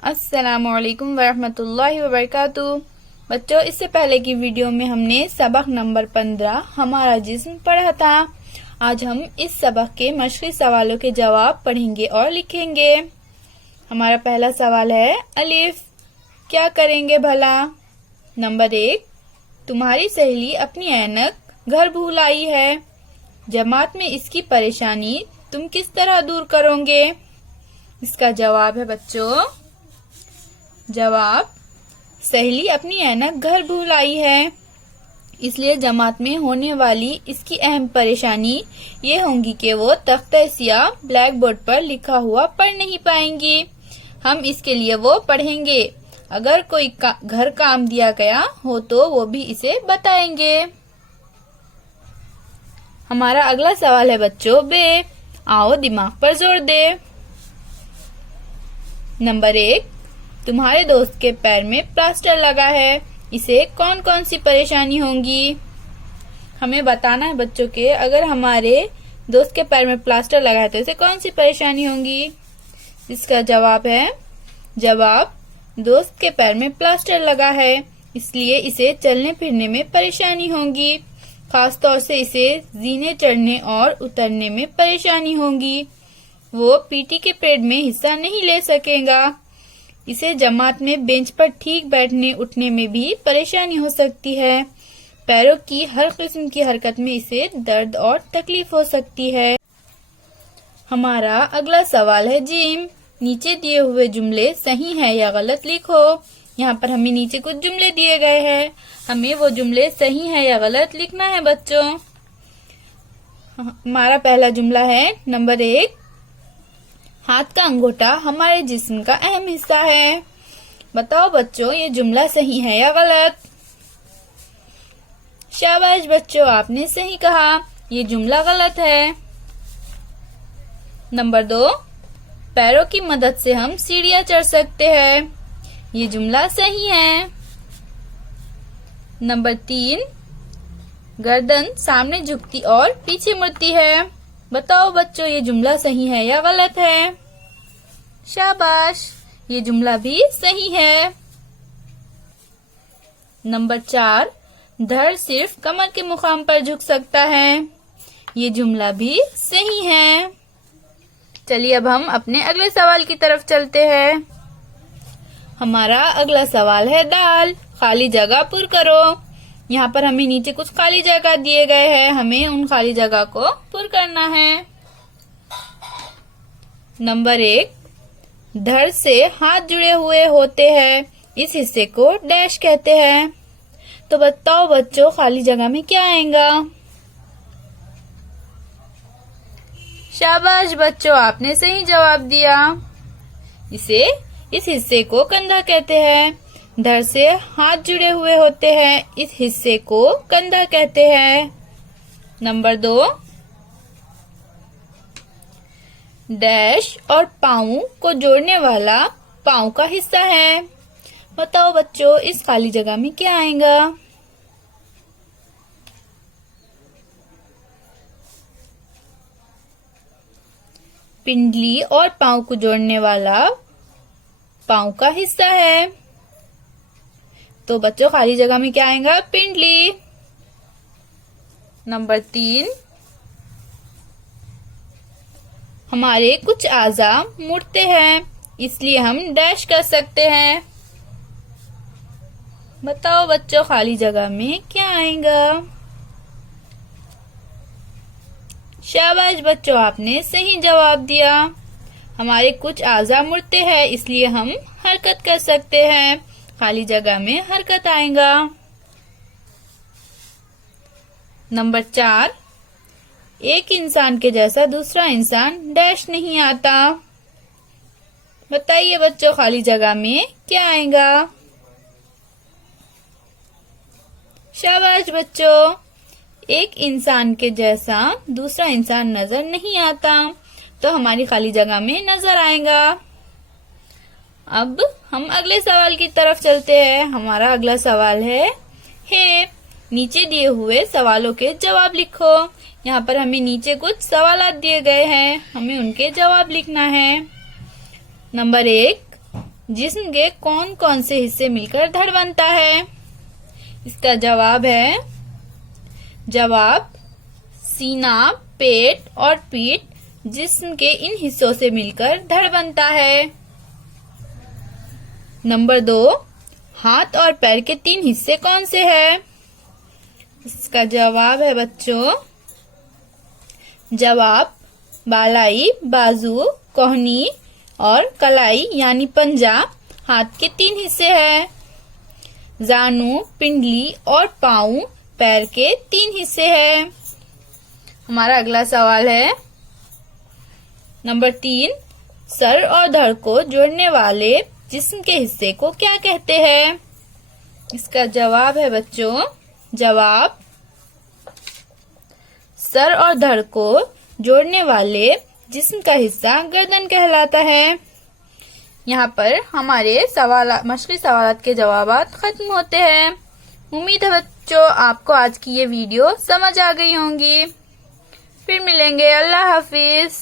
अस्सलामुअलैकुम वरहमतुल्लाहि वबरकातुहू। बच्चों, इससे पहले की वीडियो में हमने सबक नंबर 15 हमारा जिस्म पढ़ा था। आज हम इस सबक के मशक़ी सवालों के जवाब पढ़ेंगे और लिखेंगे। हमारा पहला सवाल है अलिफ, क्या करेंगे भला। नंबर 1, तुम्हारी सहेली अपनी ऐनक घर भूल आई है। जमात में इसकी परेशानी तुम किस तरह दूर करोगे। इसका जवाब है बच्चों, जवाब, सहेली अपनी ऐनक घर भूल आई है, इसलिए जमात में होने वाली इसकी अहम परेशानी ये होंगी कि वो तख्ते सियाह ब्लैक बोर्ड पर लिखा हुआ पढ़ नहीं पाएंगी। हम इसके लिए वो पढ़ेंगे। अगर कोई घर काम दिया गया हो तो वो भी इसे बताएंगे। हमारा अगला सवाल है बच्चों बे, आओ दिमाग पर जोर दे। नंबर 1, तुम्हारे दोस्त के पैर में प्लास्टर लगा है, इसे कौन कौन सी परेशानी होंगी। हमें बताना है बच्चों के अगर हमारे दोस्त के पैर में प्लास्टर लगा है तो इसे कौन सी परेशानी होंगी। इसका जवाब है, जवाब, दोस्त के पैर में प्लास्टर लगा है, इसलिए इसे चलने फिरने में परेशानी होगी। खास तौर से इसे जीने चढ़ने और उतरने में परेशानी होगी। वो पीटी के परेड में हिस्सा नहीं ले सकेगा। इसे जमात में बेंच पर ठीक बैठने उठने में भी परेशानी हो सकती है। पैरों की हर किस्म की हरकत में इसे दर्द और तकलीफ हो सकती है। हमारा अगला सवाल है जिम, नीचे दिए हुए जुमले सही है या गलत लिखो। यहाँ पर हमें नीचे कुछ जुमले दिए गए हैं, हमें वो जुमले सही है या गलत लिखना है बच्चों। हमारा पहला जुमला है नंबर 1, हाथ का अंगूठा हमारे जिस्म का अहम हिस्सा है। बताओ बच्चों ये जुमला सही है या गलत। शाबाश बच्चों, आपने सही कहा, ये जुमला गलत है। नंबर 2, पैरों की मदद से हम सीढ़ियां चढ़ सकते हैं, ये जुमला सही है। नंबर 3, गर्दन सामने झुकती और पीछे मुड़ती है। बताओ बच्चों ये जुमला सही है या गलत है। शाबाश, ये जुमला भी सही है। नंबर 4, धड़ सिर्फ कमर के मुकाम पर झुक सकता है, ये जुमला भी सही है। चलिए अब हम अपने अगले सवाल की तरफ चलते हैं। हमारा अगला सवाल है दाल, खाली जगह पुर करो। यहाँ पर हमें नीचे कुछ खाली जगह दिए गए हैं, हमें उन खाली जगह को पुर करना है। नंबर 1, धड़ से हाथ जुड़े हुए होते हैं, इस हिस्से को डैश कहते हैं। तो बताओ बच्चों खाली जगह में क्या आएगा। शाबाश बच्चों, आपने सही जवाब दिया। इस हिस्से को कंधा कहते हैं। धड़ से हाथ जुड़े हुए होते हैं, इस हिस्से को कंधा कहते हैं। नंबर 2, डैश और पाँव को जोड़ने वाला पाँव का हिस्सा है। बताओ बच्चों इस खाली जगह में क्या आएगा। पिंडली और पाँव को जोड़ने वाला पाँव का हिस्सा है। तो बच्चों खाली जगह में क्या आएगा, पिंडली। नंबर 3, हमारे कुछ आज़ा मुड़ते हैं, इसलिए हम डैश कर सकते हैं। बताओ बच्चों खाली जगह में क्या आएगा। शाबाश बच्चों, आपने सही जवाब दिया। हमारे कुछ आज़ा मुड़ते हैं इसलिए हम हरकत कर सकते हैं, खाली जगह में हरकत आएगा। नंबर 4, एक इंसान के जैसा दूसरा इंसान डैश नहीं आता। बताइए बच्चों खाली जगह में क्या आएगा। शाबाश बच्चों, एक इंसान के जैसा दूसरा इंसान नजर नहीं आता, तो हमारी खाली जगह में नजर आएगा। अब हम अगले सवाल की तरफ चलते हैं। हमारा अगला सवाल है नीचे दिए हुए सवालों के जवाब लिखो। यहाँ पर हमें नीचे कुछ सवाल दिए गए हैं, हमें उनके जवाब लिखना है। नंबर 1, जिस्म के कौन कौन से हिस्से मिलकर धड़ बनता है? इसका जवाब है सीना, पेट और पीठ जिस्म के इन हिस्सों से मिलकर धड़ बनता है। नंबर 2, हाथ और पैर के 3 हिस्से कौन से हैं? इसका जवाब है बच्चों बालाई, बाजू, कोहनी और कलाई यानी पंजा हाथ के 3 हिस्से हैं। जानु, पिंडली और पाँव पैर के 3 हिस्से हैं। हमारा अगला सवाल है नंबर 3, सर और धड़ को जोड़ने वाले जिस्म के हिस्से को क्या कहते हैं? इसका जवाब है बच्चों सर और धड़ को जोड़ने वाले जिस्म का हिस्सा गर्दन कहलाता है। यहाँ पर हमारे मशक़ी सवालात के जवाबात खत्म होते हैं। उम्मीद है बच्चों आपको आज की ये वीडियो समझ आ गई होंगी। फिर मिलेंगे। अल्लाह हाफिज।